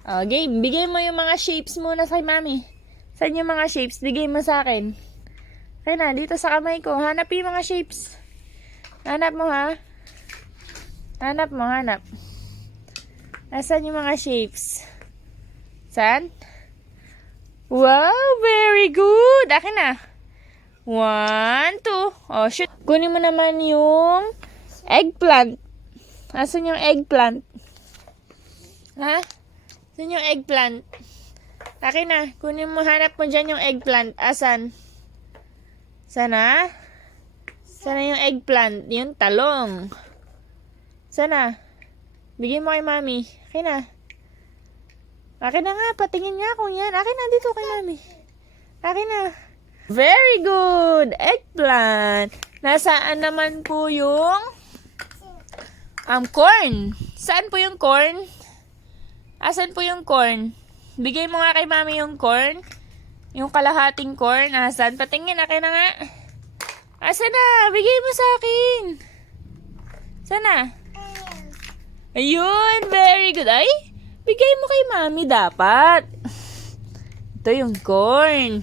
Okay, bigay mo yung mga shapes muna sa mami. Saan yung mga shapes? Bigay mo sa akin. Kaya na, dito sa kamay ko. Hanap yung mga shapes. Hanap mo, ha? Hanap mo, hanap. Nasaan yung mga shapes? Saan? Wow, very good. Akin na. 1, 2. Oh, shoot. Kunin mo naman yung eggplant. Nasaan yung eggplant? Ha? Saan yung eggplant? Akin na. Kunin mo, hanap mo dyan yung eggplant. Asan? Sana? Sana yung eggplant. Yung talong. Sana? Bigay mo kay mami. Akin na. Akin na nga. Patingin nga kung yan. Akin na dito kay mami. Akin na. Very good. Eggplant. Nasaan naman po yung corn? Saan po yung corn? Asan po yung corn? Bigay mo nga kay mami yung corn. Yung kalahating corn. Asan? Patingin. Akin na nga. Asan na? Bigay mo sa akin. Sana? Ayun. Very good. Ay, bigay mo kay mami dapat. Ito yung corn.